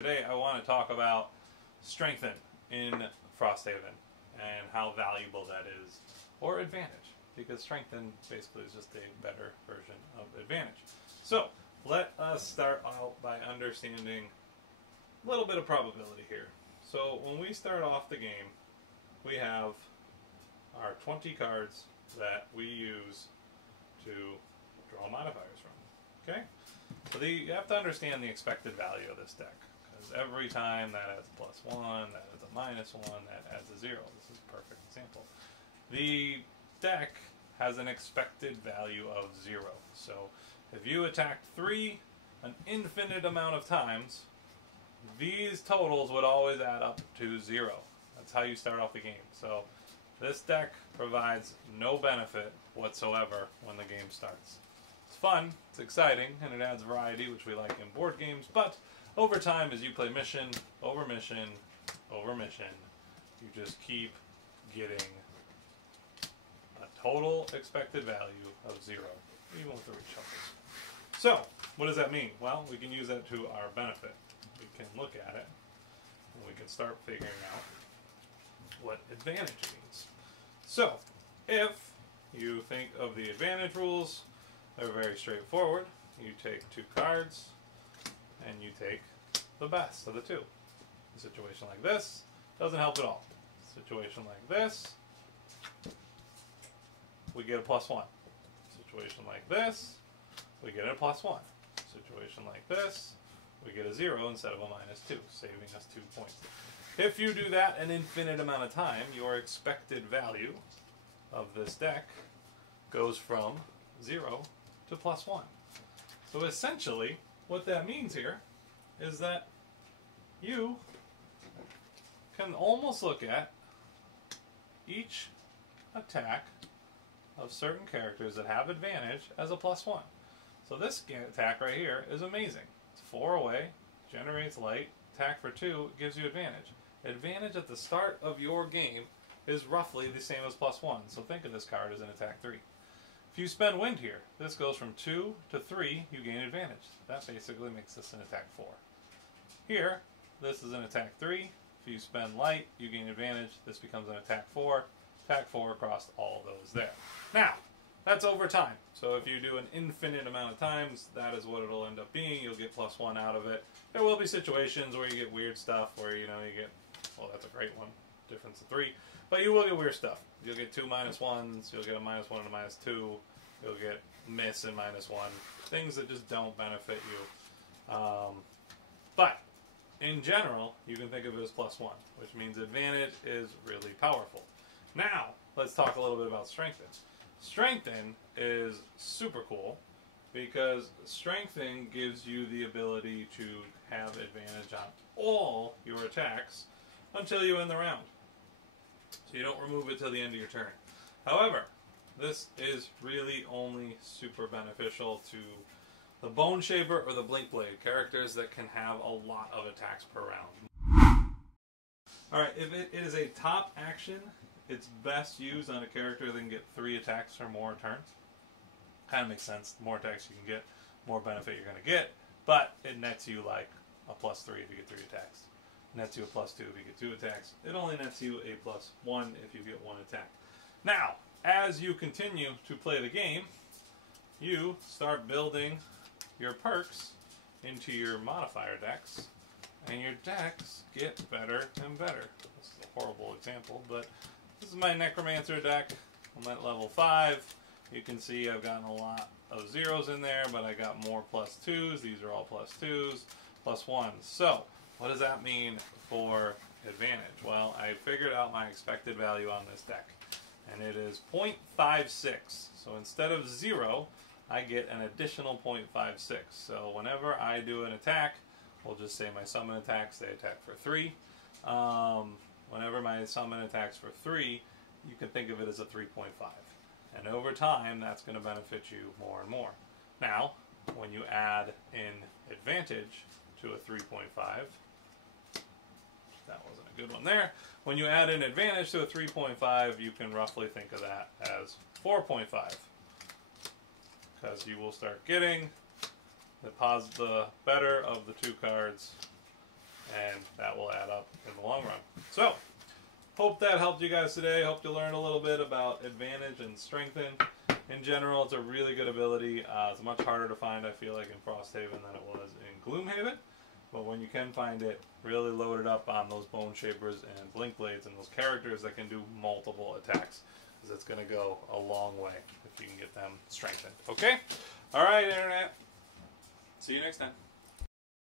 Today I want to talk about strengthen in Frosthaven and how valuable that is, or advantage, because strengthen basically is just a better version of advantage. So let us start out by understanding a little bit of probability here. So when we start off the game, we have our 20 cards that we use to draw modifiers from. Okay? So you have to understand the expected value of this deck. Every time that adds a +1, that adds a -1, that adds a 0. This is a perfect example. The deck has an expected value of 0. So if you attacked 3 an infinite amount of times, these totals would always add up to 0. That's how you start off the game. So this deck provides no benefit whatsoever when the game starts. It's fun, it's exciting, and it adds variety, which we like in board games, but over time, as you play mission, over mission, over mission, you just keep getting a total expected value of 0, even with the reshuffles. So, what does that mean? Well, we can use that to our benefit. We can look at it, and we can start figuring out what advantage means. So, if you think of the advantage rules, they're very straightforward. You take 2 cards, and you take the best of the 2. A situation like this doesn't help at all. A situation like this, we get a +1. A situation like this, we get a +1. A situation like this, we get a 0 instead of a -2, saving us 2 points. If you do that an infinite amount of time, your expected value of this deck goes from 0 to +1. So essentially, what that means here is that you can almost look at each attack of certain characters that have advantage as a +1. So this attack right here is amazing. It's 4 away, generates light, attack for 2, gives you advantage. Advantage at the start of your game is roughly the same as +1, so think of this card as an attack 3. If you spend wind here, this goes from 2 to 3, you gain advantage. That basically makes this an attack 4. Here, this is an attack 3. If you spend light, you gain advantage. This becomes an attack 4. Attack 4 across all those there. Now, that's over time. So if you do an infinite amount of times, that is what it'll end up being. You'll get +1 out of it. There will be situations where you get weird stuff, where you get, well, that's a great one, difference of 3. But you will get weird stuff. You'll get 2 -1s, you'll get a -1 and a -2, you'll get miss and -1, things that just don't benefit you. But in general, you can think of it as +1, which means advantage is really powerful. Now, let's talk a little bit about strengthen. Strengthen is super cool because strengthen gives you the ability to have advantage on all your attacks until you end the round. So you don't remove it till the end of your turn. However, this is really only super beneficial to the Boneshaper or the Blinkblade, characters that can have a lot of attacks per round. Alright, if it is a top action, it's best used on a character that can get 3 attacks or more turns. Kind of makes sense. The more attacks you can get, more benefit you're going to get, but it nets you like a +3 if you get 3 attacks. Nets you a +2 if you get 2 attacks. It only nets you a +1 if you get 1 attack. Now, as you continue to play the game, you start building your perks into your modifier decks, and your decks get better and better. This is a horrible example, but this is my Necromancer deck. I'm at level 5. You can see I've gotten a lot of 0s in there, but I got more +2s. These are all +2s, +1s. So, what does that mean for advantage? Well, I figured out my expected value on this deck, and it is 0.56. So instead of 0, I get an additional 0.56. So whenever I do an attack, we'll just say my summon attacks, they attack for 3. Whenever my summon attacks for 3, you can think of it as a 3.5. And over time, that's going to benefit you more and more. Now, when you add in advantage to a 3.5, that wasn't a good one there. When you add an advantage to a 3.5, you can roughly think of that as 4.5. Because you will start getting the better of the 2 cards that will add up in the long run. So, hope that helped you guys today. Hope you learned a little bit about advantage and strengthen. In general, it's a really good ability. It's much harder to find, I feel like, in Frosthaven than it was in Gloomhaven. But when you can find it, really load it up on those Boneshapers and Blink Blades and those characters that can do multiple attacks. Because it's going to go a long way if you can get them strengthened. Okay? Alright, Internet. See you next time.